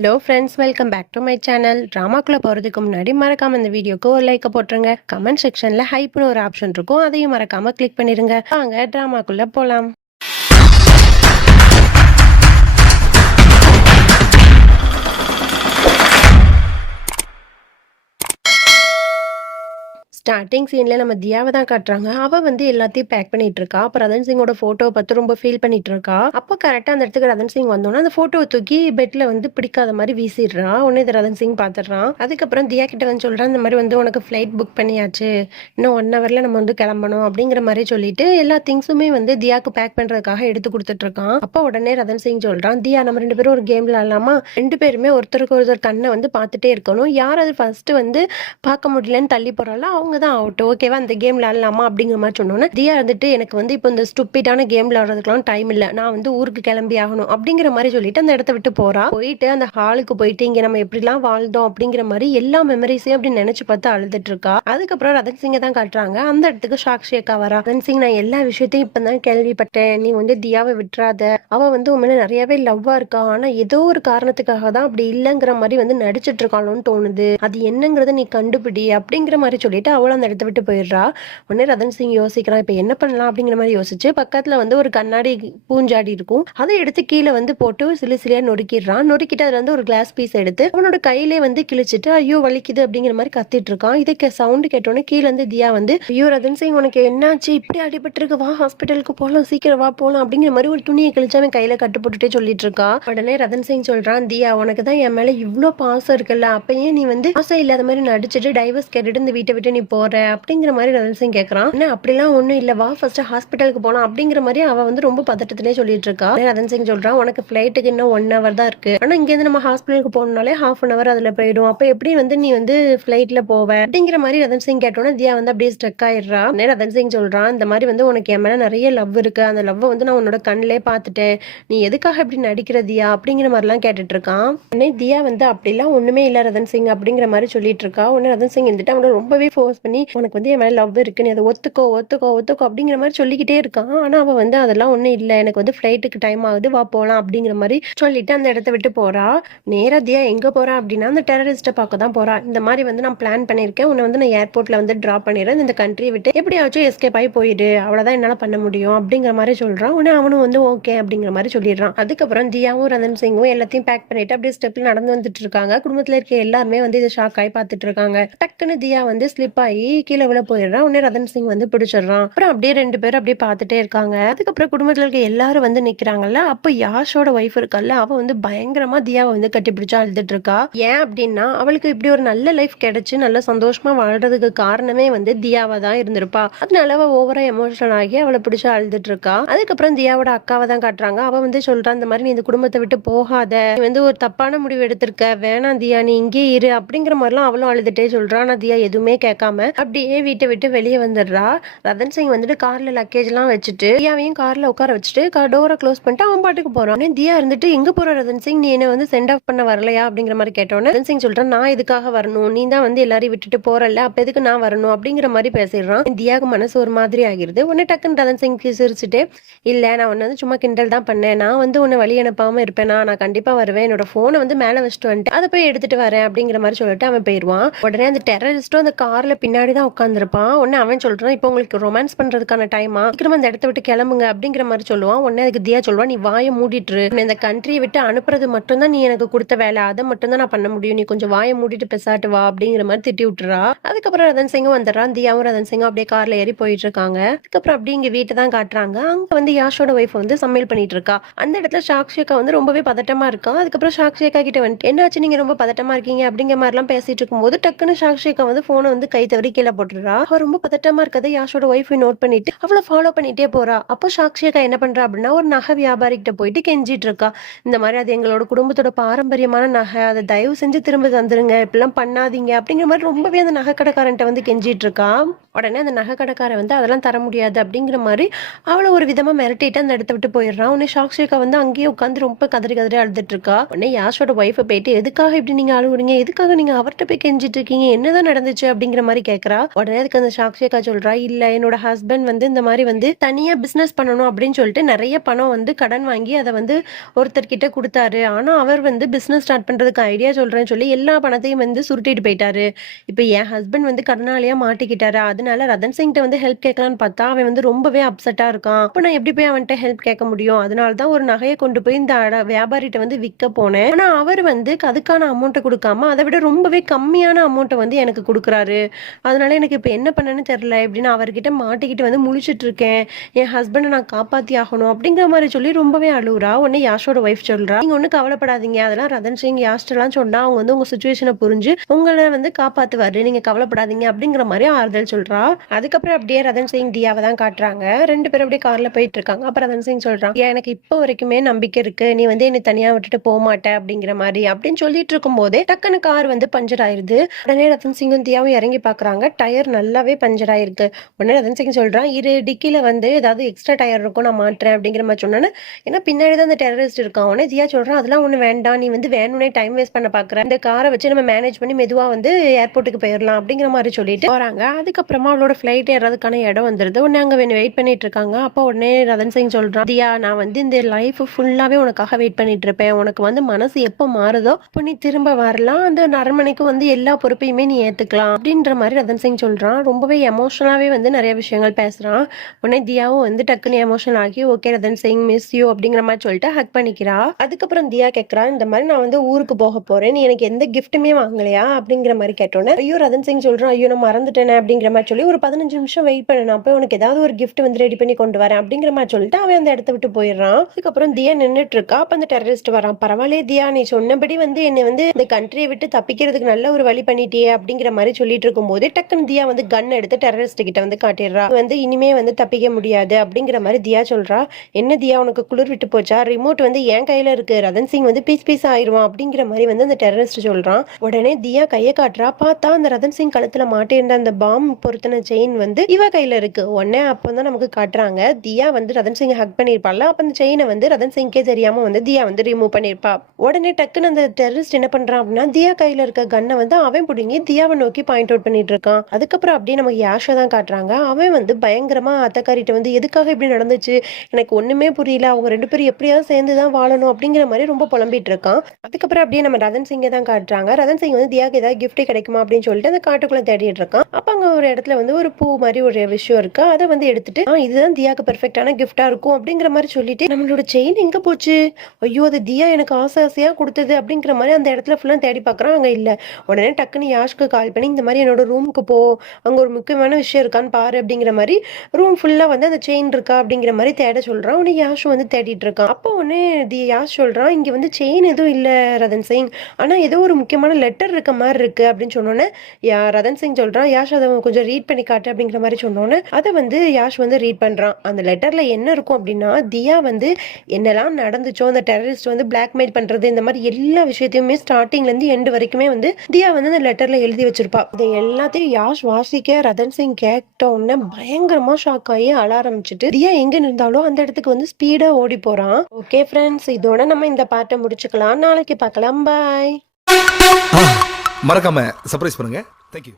Hello friends, welcome back to my channel. ட்ராமாக்குள்ளே போகிறதுக்கு முன்னாடி மறக்காம இந்த வீடியோக்கு ஒரு லைக்கை போட்டுருங்க. கமெண்ட் செக்ஷனில் ஹைப்னு ஒரு ஆப்ஷன் இருக்கும், அதையும் மறக்காம கிளிக் பண்ணிருங்க. வாங்க ட்ராமாக்குள்ளே போகலாம். ஸ்டார்டிங் சீன்ல நம்ம தியாவை தான் காட்டுறாங்க. அவ வந்து எல்லாத்தையும் பேக் பண்ணிட்டு இருக்கா. அப்ப ரதன் சிங்கோட போட்டோவை பார்த்து ரொம்ப ஃபீல் பண்ணிட்டு இருக்கா. அப்போ கரெக்டா அந்த இடத்துக்கு ரதன் சிங் வந்தோன்னா அந்த போட்டோவை தூக்கி பெட்ல வந்து பிடிக்காத மாதிரி வீசிடுறான். உடனே இதை ரதன் சிங் பாத்துடுறான். அதுக்கப்புறம் தியா கிட்ட வந்து சொல்றான், இந்த மாதிரி வந்து உனக்கு ஃபிளைட் புக் பண்ணியாச்சு, இன்னும் 1 ஹவர்ல நம்ம வந்து கிளம்பணும் அப்படிங்கிற மாதிரி சொல்லிட்டு எல்லா திங்ஸுமே வந்து தியாக்கு பேக் பண்றதுக்காக எடுத்து கொடுத்துட்டு இருக்கான். அப்போ உடனே ரதன் சிங் சொல்றான், தியா நம்ம 2 பேரும் ஒரு கேம் விளையாடலாமா? 2 பேருமே ஒருத்தருக்கு ஒருத்தர் கண்ணை வந்து பார்த்துட்டே இருக்கணும். யார் அது ஃபர்ஸ்ட் வந்து பார்க்க முடியலன்னு தள்ளி போறாளோ அவங்க தான் அவுட். ஓகேவா? அந்த கேம் விளையாடலாமா அப்படிங்கிற மாதிரி சொன்னோன்னே தியா வந்துட்டு, எனக்கு வந்து இப்போ இந்த ஸ்டூப்பிடான கேம் விளையாடுறதுக்குலாம் டைம் இல்லை, நான் வந்து ஊருக்கு கிளம்பி ஆகணும் அப்படிங்கிற மாதிரி சொல்லிட்டு அந்த இடத்த விட்டு போறா. போயிட்டு அந்த ஹாலுக்கு போயிட்டு இங்க நம்ம எப்படிலாம் வாழ்ந்தோம் அப்படிங்கிற மாதிரி எல்லா மெமரிஸையும் அப்படி நினைச்சு பார்த்து அழுதுட்டு இருக்கா. அதுக்கப்புறம் ரதன் சிங்கை தான் காட்டுறாங்க. அந்த இடத்துக்கு சாக்ஷி அக்கா வரா. ரதன் சிங், நான் எல்லா விஷயத்தையும் இப்பதான் கேள்விப்பட்டேன், நீ வந்து தியாவை விட்டுறாத, அவ வந்து உண்மையில நிறையவே லவ்வா இருக்கா, ஆனா ஏதோ ஒரு காரணத்துக்காக தான் அப்படி இல்லைங்கிற மாதிரி வந்து நடிச்சிட்டு இருக்காளோன்னு தோணுது, அது என்னங்கிறத நீ கண்டுபிடி அப்படிங்கிற மாதிரி சொல்லிட்டு அவளும் அந்த இடத்த விட்டு போயிடுறா. உடனே ரதன் சிங் யோசிக்கிறான், இப்ப என்ன பண்ணலாம் அப்படிங்கிற மாதிரி யோசிச்சு பக்கத்துல வந்து ஒரு கண்ணாடி பூஞ்சாடி இருக்கும், அதை எடுத்து கீழே வந்து போட்டு சிலு சிலியா நொறுக்கிடுறான். நொறுக்கிட்டு அதுல இருந்து ஒரு கிளாஸ் பீஸ் எடுத்து அவனோட கையிலே வந்து கிழிச்சிட்டு ஐயோ வலிக்குது அப்படிங்கிற மாதிரி கத்திட்டு இருக்கான். இதுக்கு சவுண்டு கேட்டோன்னே கீழே இருந்து தியா வந்து, ஐயோ ரதன் சிங் உனக்கு என்னாச்சு, இப்படி அடிபட்டு இருக்கு, வா ஹாஸ்பிட்டலுக்கு போகலாம், சீக்கிரம் வா போகலாம் அப்படிங்கிற மாதிரி ஒரு துணியை கிழிச்சு அவன் கையில கட்டு போட்டுட்டே சொல்லிட்டு இருக்கா. உடனே ரதன் சிங் சொல்றான், தியா உனக்கு தான் என் மேல இவ்வளோ பாசம் இருக்குல்ல, அப்பயே நீ வந்து பாசம் இல்லாத மாதிரி நடிச்சிட்டு டைவர்ஸ் கேட்டுட்டு இந்த வீட்டை விட்டு நீ போற அப்படிங்கிற மாதிரி ரதன் சிங் கேட்கறான். என்ன அப்படிலாம் ஒண்ணும் இல்ல, வா ஃபர்ஸ்ட் ஹாஸ்பிட்டலுக்கு போலாம் அப்படிங்கிற மாதிரி அவ வந்து ரொம்ப பதட்டத்திலே சொல்லிட்டு இருக்கா. ரதன் சிங் சொல்றான், உனக்கு ஃபிளைட்டுக்கு இன்னும் 1 ஹவர் தான் இருக்கு, ஆனா இங்க இருந்து நம்ம ஹாஸ்பிட்டலுக்கு போகணும்னாலே ½ ஹவர் அதுல போயிடும், அப்ப எப்படி வந்து நீ வந்து ஃபிளைட்ல போவ அப்படிங்கிற மாதிரி ரதன் சிங் கேட்டோன்னா தியா வந்து அப்படியே ஸ்ட்ரக் ஆயிடுறா. ரதன் சிங் சொல்றான், இந்த மாதிரி வந்து உனக்கு என் மேல நிறைய லவ் இருக்கு, அந்த லவ் வந்து நான் உன்னோட கண்ணிலே பார்த்துட்டேன், நீ எதுக்காக இப்படி நடிக்கிற தியா அப்படிங்கிற மாதிரிலாம் கேட்டுட்டு இருக்கான். உடனே தியா வந்து அப்படிலாம் ஒண்ணுமே இல்ல ரதன் சிங் அப்படிங்கிற மாதிரி சொல்லிட்டு இருக்கா. உடனே ரதன் சிங் இருந்துட்டு அவனை ரொம்பவே ஃபோர்ஸ் பண்ணி, உனக்கு வந்து என் மேல லவ் இருக்கு, நீ அதை ஒத்துக்கோ ஒத்துக்கோ ஒத்துக்கோ அப்படிங்கிற மாதிரி சொல்லிக்கிட்டே இருக்கான். ஆனா அவ வந்து அதெல்லாம் ஒண்ணும் இல்லை, எனக்கு வந்து ஃபிளைட்டுக்கு டைம் ஆகுது, வா போலாம் அப்படிங்கிற மாதிரி சொல்லிட்டு அந்த இடத்த விட்டு போறா. நேரா தியா எங்க போறா அப்படின்னா அந்த டெரரிஸ்ட்டை பார்க்க தான் போறா. இந்த மாதிரி வந்து நான் பிளான் பண்ணியிருக்கேன், உன்னை வந்து நான் ஏர்போர்ட்ல வந்து டிராப் பண்ணிடுறேன், இந்த கண்ட்ரியை விட்டு எப்படியாச்சும் எஸ்கேப் ஆகி போயிடு, அவ்வளவுதான் என்னால பண்ண முடியும் அப்படிங்கிற மாதிரி சொல்றான். உடனே அவனும் வந்து ஓகே அப்படிங்கிற மாதிரி சொல்லிடுறான். அதுக்கப்புறம் தியாவும் ரதன் சிங்கும் எல்லாத்தையும் பேக் பண்ணிட்டு அப்படியே ஸ்டெப்ல நடந்து வந்துட்டு இருக்காங்க. குடும்பத்துல இருக்க எல்லாருமே வந்து இதை ஷாக் ஆகி பார்த்துட்டு இருக்காங்க. டக்குன்னு தியா வந்து ஸ்லிப் ஆகி கீழே விழ போயிடுறான். உடனே ரதன் சிங் வந்து பிடிச்சிடுறான். அப்புறம் அப்படியே 2 பேரும் அப்படியே பார்த்துட்டே இருக்காங்க. அதுக்கப்புறம் குடும்பத்துல இருக்க எல்லாரும் வந்து நிக்கிறாங்கல்ல, அப்ப யாஷோட ஒய்ஃப் இருக்கல்ல, அவ வந்து பயங்கரமா தியாவை வந்து கட்டிப்பிடிச்சு அழுதுட்டு இருக்கா. ஏன் அப்படின்னா அவளுக்கு இப்படி ஒரு நல்ல லைஃப் கிடைச்சு நல்ல சந்தோஷமா வாழ்றதுக்கு காரணமே வந்து தியாவா தான் இருந்திருப்பா. அதனால அவ ஓவரா எமோஷனல் ஆகி அவளை பிடிச்சு அழுதுட்டு இருக்கா. அதுக்கப்புறம் தியாவோட அக்காவை தான் காட்டுறாங்க. அவ வந்து சொல்றா, இந்த மாதிரி நீ இந்த குடும்பத்தை விட்டு போகாத, நீ வந்து ஒரு தப்பான முடிவு எடுத்திருக்க, வேணாம் தியா நீ இங்கே இரு அப்படிங்கிற மாதிரிலாம் அவளும் அழுதுட்டே சொல்றா. ஆனா தியா எதுவுமே கேட்காம அப்படியே வீட்டை விட்டு வெளியே வந்துடுறா. ரதன் சிங் வந்துட்டு கார்ல லக்கேஜ் எல்லாம் வச்சுட்டு தியாவையும் கார்ல உட்கார வச்சுட்டு டோரை க்ளோஸ் பண்ணிட்டு அவன் பாட்டுக்கு போறான். தியா இருந்துட்டு, எங்க போற ரதன் சிங், நீ என்ன வந்து சென்ட் ஆஃப் பண்ண வரலையா அப்படிங்கிற மாதிரி கேட்டோன்னே ரதன் சிங் சொல்றான், நான் இதுக்காக வரணும், நீ தான் வந்து எல்லாரையும் விட்டுட்டு போறல, அப்ப எதுக்கு நான் வரணும் அப்படிங்கிற மாதிரி பேசிடுறான். தியாவுக்கு மனசு ஒரு மாதிரி ஆகிருது. உடனே டக்குன்னு ரதன் சிங் சிரிச்சுட்டு, இல்ல நான் உன்ன வந்து சும்மா கிண்டல் தான் பண்ணேன், நான் வந்து உன்னை வழி அனுப்பாம இருப்பேனா, நான் கண்டிப்பா வருவேன், என்னோட போனை வந்து மேல வச்சுட்டு வந்துட்டு அதை போய் எடுத்துட்டு வரேன் அப்படிங்கிற மாதிரி சொல்லிட்டு அவன் போயிடுவான். உடனே அந்த டெரரிஸ்டும் அந்த கார்ல பின்னாடி தான் உட்காந்துருப்பான். உடனே அவன் சொல்றான், இப்போ உங்களுக்கு ரொமான்ஸ் பண்றதுக்கான டைமா, சீக்கிரம் அந்த இடத்த விட்டு கிளம்புங்க அப்படிங்கிற மாதிரி சொல்லுவான். உடனே அதுக்கு தியா சொல்லுவான், நீ வாயை மூடிட்டு, இந்த கண்ட்ரியை விட்டு அனுப்புறது மட்டும் தான் நீ எனக்கு கொடுத்த வேலை, அதை மட்டும் தான் நான் பண்ண முடியும், நீ கொஞ்சம் வாயை மூடிட்டு பெசாட்டு வா அப்படிங்கிற மாதிரி திட்டி விட்டுறா. அதுக்கப்புறம் ரதன் சிங்கும் வந்துடுறான். தியாவும் ரதன் சிங்கும் அப்படியே கார்ல ஏறி போயிட்டு இருக்காங்க. அதுக்கப்புறம் அப்படியே இங்க வீட்டை தான் காட்டுறாங்க. அங்க வந்து யாஷோட ஒய்ஃப் வந்து சமையல் பண்ணிட்டு இருக்கா. அந்த இடத்துல சாக்ஷி அக்கா வந்து ரொம்பவே பதட்டமா இருக்கா. அதுக்கப்புறம் சாக்ஷி அக்கா கிட்ட வந்து, என்னாச்சு நீங்க ரொம்ப பதட்டமா இருக்கீங்க அப்படிங்கிற மாதிரி எல்லாம் பேசிட்டு இருக்கும்போது டக்குன்னு சாக்ஷி அக்கா வந்து போனை வந்து கை தவறி கீழே போட்டுறா. அவ ரொம்ப பதட்டமா இருக்கதை யாஷோட ஒய்ஃப் நோட் பண்ணிட்டு அவளை ஃபாலோ பண்ணிட்டே போறா. அப்போ சாக்ஷி அக்கா என்ன பண்றா அப்படின்னா ஒரு நகை வியாபாரிகிட்ட போயிட்டு கெஞ்சிட்டு இருக்கா. இந்த மாதிரி அது எங்களோட குடும்பத்தோட பாரம்பரியமான நகை, அதை தயவு செஞ்சு திரும்ப தந்துருங்க, இப்பெல்லாம் பண்ணாதீங்க அப்படிங்கிற மாதிரி ரொம்பவே அந்த நகை கடைக்காரன்ட்ட வந்து கெஞ்சிட்டு இருக்கா. உடனே அந்த நகை கடைக்காரன் வந்து அதெல்லாம் தர முடியாது அப்படிங்கிற மாதிரி அவளை ஒரு விதமா மிரட்டிட்டு அந்த இடத்த விட்டு போயிடுறான். உடனே சாக்ஷி அக்கா வந்து அங்கேயே உட்காந்து ரொம்ப கதறி கதறி அழுதுட்டு இருக்கா. உடனே யாஷோட ஒய்ஃபை போயிட்டு, எதுக்காக இப்படி நீங்க அழுகுறீங்க, எதுக்காக நீங்க அவர்கிட்ட போய் கெஞ்சிட்டு இருக்கீங்க, என்னதான் நடந்துச்சு அப்படிங்கிற மாதிரி கேக்குறா. உடனே அதுக்கு அந்த சாக்ஷி அக்கா சொல்றா, இல்ல என்னோட ஹஸ்பண்ட் வந்து இந்த மாதிரி வந்து தனியா பிசினஸ் பண்ணணும் அப்படின்னு சொல்லிட்டு நிறைய பணம் வந்து கடன் வாங்கி அதை வந்து ஒருத்தர்கிட்ட கொடுத்தாரு. ஆனா அவர் வந்து பிசினஸ் ஸ்டார்ட் பண்றதுக்கு ஐடியா சொல்றேன்னு சொல்லி எல்லா பணத்தையும் வந்து சுருட்டிட்டு போயிட்டாரு. இப்ப என் ஹஸ்பண்ட் வந்து கடனாளியா மாட்டிக்கிட்டாரு. அதனால ரதன் சிங்கிட்ட வந்து ஹெல்ப் கேட்கலான்னு பார்த்தா அவன் வந்து ரொம்பவே அப்செட்டா இருக்கான். அப்ப நான் எப்படி போய் அவன்கிட்ட ஹெல்ப் கேட்க முடியும்? அதனாலதான் ஒரு நகையை கொண்டு போய் இந்த வியாபாரிட்ட வந்து விற்க போனேன். ஆனா அவர் வந்து அதுக்கான அமௌண்ட்டை கொடுக்காம அதை விட ரொம்பவே கம்மியான அமௌண்ட்டை வந்து எனக்கு கொடுக்குறாரு. அதனால எனக்கு இப்ப என்ன பண்ணன்னு தெரியல இப்படின்னு அவர்கிட்ட மாட்டிக்கிட்டு வந்து முழிச்சிட்டு இருக்கேன். என் ஹஸ்பண்டை நான் காப்பாத்தி ஆகணும் அப்படிங்கிற மாதிரி சொல்லி ரொம்பவே அழுகுறா. உடனே யாஷோட ஒய்ஃப் சொல்றா, நீங்க ஒன்னும் கவலைப்படாதீங்க, அதெல்லாம் ரதன் சிங் யாஷ்டெல்லாம் சொன்னா அவங்க வந்து உங்க சுச்சுவேஷனை புரிஞ்சு உங்களை வந்து காப்பாத்துவாரு, நீங்க கவலைப்படாதீங்க அப்படிங்கிற மாதிரி ஆறுதல் சொல்றா. அதுக்கப்புறம் அப்படியே ரதன் சிங் தியாவை தான் காட்டுறாங்க. ரெண்டு பேரும் அப்படியே கார்ல போயிட்டு இருக்காங்க. அப்ப ரதன் சிங் சொல்றான், எனக்கு இப்போ வரைக்குமே நம்பிக்கை இருக்கு, நீ வந்து என்னை தனியா விட்டுட்டு போக மாட்டே அப்படிங்கிற மாதிரி அப்படின்னு சொல்லிட்டு இருக்கும் போதே டக்குன்னு கார் வந்து பஞ்சர் ஆயிருது. உடனே ரதன் சிங்கும் தியாவும் இறங்கி பாக்குறாங்க. டயர் நல்லாவே பஞ்சர் ஆயிருக்கு. உடனே ரதன் சிங் சொல்றான், இரு டிக்கில வந்து ஏதாவது எக்ஸ்ட்ரா டயர் இருக்கும் நான் மாட்டுறேன் அப்படிங்கிற மாதிரி சொன்னேன்னு. ஏன்னா பின்னாடிதான் அந்த டெரரிஸ்ட் இருக்கான். உடனே தியா சொல்றான், அதெல்லாம் ஒண்ணு வேண்டாம், நீ வந்து வேணும்னே டைம் வேஸ்ட் பண்ண பாக்குற, இந்த காரை வச்சு நம்ம மேனேஜ் பண்ணி மெதுவா வந்து ஏர்போர்ட்டுக்கு போயிடலாம் அப்படிங்கிற மாதிரி சொல்லிட்டு போறாங்க. அதுக்கப்புறமா அவளோட ஃபிளைட் ஏறதுக்கான இடம் வந்துருது. உடனே அங்க வெயிட் பண்ணிட்டு இருக்காங்க. அப்போ உடனே ரதன் சிங் சொல்றான், தியா நான் வந்து இந்த லைஃப் ஃபுல்லாவே உனக்காக வெயிட் பண்ணிட்டு இருப்பேன், உனக்கு வந்து மனசு எப்போ மாறுதோ அப்போ நீ திரும்ப வரலாம், அந்த அரண்மனைக்கு வந்து எல்லா பொறுப்பையுமே நீ ஏத்துக்கலாம் அப்படின்ற மாதிரி ரதன் சிங் சொல்றான். ரொம்பவே எமோஷனலாவே வந்து நிறைய விஷயங்கள் பேசுறான். உடனே தியாவும் வந்து டக்குன்னு எமோஷனல் ஆகி okay Rathan Singh miss you அப்படிங்கிற மாதிரி சொல்லிட்டு ஹக் பண்ணிக்கிறா. அதுக்கப்புறம் தியா கேட்கறா, இந்த மாதிரி நான் வந்து ஊருக்கு போக போறேன், நீ எனக்கு எந்த கிஃப்ட்டுமே வாங்கலையா அப்படிங்கிற மாதிரி கேட்டோன்னே ஐயோ ரதன் சிங் சொல்றான், ஐயோ நான் மறந்துட்டேனே அப்படிங்கிற மாதிரி சொல்லி ஒரு 15 நிமிஷம் வெயிட் பண்ண, நான் போய் உனக்கு ஏதாவது ஒரு கிஃப்ட் வந்து ரெடி பண்ணி கொண்டு வரேன் அப்படிங்கிற மாதிரி சொல்லிட்டு அவன் அந்த இடத்த விட்டு போயிடுறான். அதுக்கப்புறம் தியா நின்றுட்டு இருக்கா. அப்ப அந்த டெரரிஸ்ட் வரான். பரவாயில்ல தியா, நீ சொன்னபடி வந்து என்னை வந்து இந்த கண்ட்ரியை விட்டு தப்பிக்கிறதுக்கு நல்ல ஒரு வழி பண்ணிட்டியே அப்படிங்கிற மாதிரி சொல்லிட்டு இருக்கும் போது டக்குன்னு தியா வந்து கன் எடுத்து டெரரிஸ்ட் கிட்ட வந்து காட்டிடுறா. வந்து இனிமே வந்து தப்பிக்க முடியாது அப்படிங்கிற மாதிரி தியா சொல்றா. என்ன தியா உனக்கு குளிர் விட்டு போச்சா, ரிமோட் வந்து என் கையில இருக்கு, ரதன் சிங் வந்து பீஸ் பீஸ் ஆயிடுவான் அப்படிங்கிற மாதிரி வந்து அந்த டெரரிஸ்ட் சொல்றான். உடனே தியா கையை காட்டுறா. பார்த்தா அந்த ரதன் சிங் கழுத்துல மாட்டிருந்த அந்த பாம் பொருத்தின செயின் வந்து இவ கையில இருக்கு. உடனே அப்பதான் நமக்கு காட்டுறாங்க, தியா வந்து ரதன் சிங் ஹக் பண்ணிருப்பாள். அப்ப அந்த செயினை வந்து ரதன் சிங்கே தெரியாம வந்து தியா வந்து ரிமூவ் பண்ணிருப்பா. உடனே டக்குன்னு அந்த டெரரிஸ்ட் என்ன பண்றான் அப்படின்னா தியா கையில இருக்க கன்னை வந்து அவன் பிடிங்கி தியாவை நோக்கி பாயிண்ட் அவுட் பண்ணிட்டு இருக்கான். அதுக்கப்புறம் அப்படியே நமக்கு யாஷா தான் காட்டுறாங்க. அவன் வந்து பயங்கரமா அத்தக்காரிட்ட வந்து எதுக்காக இப்படி நடந்துச்சு, எனக்கு ஒண்ணுமே புரியல, அவங்க ரெண்டு பேரும் எப்படியாவது சேர்ந்துதான் வாழணும் அப்படிங்கிற மாதிரி ரொம்ப புலம்பிட்டு இருக்கான். அதுக்கப்புறம் அப்படியே நம்ம ரதன் சிங்கை தான் காட்டுறாங்க. ரதன் சிங் வந்து தியாக்கு ஏதாவது கிஃப்ட் கிடைக்குமா அப்படின்னு சொல்லிட்டு அந்த காட்டுக்குள்ள தேடிட்டு இருக்கான். அப்ப அங்க ஒரு இடத்துல வந்து ஒரு பூ மாதிரி ஒரு விஷயம் இருக்கு. அதை வந்து எடுத்துட்டு இதுதான் தியாக்கு பெர்ஃபெக்டான கிஃப்டா இருக்கும் அப்படிங்கிற மாதிரி சொல்லிட்டு, நம்மளோட செயின் எங்க போச்சு, ஐயோ அது தியா எனக்கு ஆசை ஆசையா கொடுத்தது அப்படிங்கிற மாதிரி அந்த இடத்துல ஃபுல்லா தேடி பாக்குறான். அங்க இல்ல. உடனே டக்குன்னு யாஷ்க்கு கால் பண்ணி, இந்த மாதிரி என்னோட ரூமுக்கு போ, அங்க ஒரு முக்கியமான விஷயம் இருக்கான்னு பாரு அப்படிங்கிற மாதிரி ரூம் ஃபுல்லா வந்து அந்த செயின் இருக்கா அப்படிங்கிற மாதிரி தேட சொல்றான். உடனே யாஷ் வந்து தேடிட்டு இருக்கான். அப்போ உடனே யாஷ் சொல்றான், இங்க வந்து செயின் எதுவும் இல்ல ரதன் சிங், ஆனா ஏதோ ஒரு முக்கியமான லெட்டர் இருக்க மாதிரி இருக்கு அப்படின்னு சொன்னோன்னே ரதன் சிங் சொல்றான், யாஷ் அதை கொஞ்சம் ரீட் பண்ணி காட்டு அப்படிங்கிற மாதிரி சொன்னோன்னே அதை வந்து யாஷ் வந்து ரீட் பண்றான். அந்த லெட்டர்ல என்ன இருக்கும் அப்படின்னா, தியா வந்து என்னெல்லாம் நடந்துச்சோ, அந்த டெரரிஸ்ட் வந்து பிளாக்மெயில் பண்றது, இந்த மாதிரி எல்லா விஷயத்தையுமே ஸ்டார்டிங்ல இருந்து எண்டு வரைக்குமே வந்து தியா வந்து அந்த லெட்டர்ல எழுதி வச்சிருப்பா. இதை எல்லாத்தையும் யாஷ் வாசிக்க ரதன் சிங் கேட்ட உடனே பயங்கரமா ஷாக் ஆகி அழ ஆரம்பிச்சுட்டு தியா எங்க இருந்தாலும் அந்த இடத்துக்கு வந்து ஸ்பீடா ஓடி போறான். ஓகே ஃப்ரெண்ட்ஸ், இதோட நம்ம இந்த பார்ட்டை முடிச்சுக்கலாம். நாளைக்கு பார்க்கலாம். பாய். மறக்காம சர்ப்ரைஸ் பண்ணுங்க. தேங்க்யூ.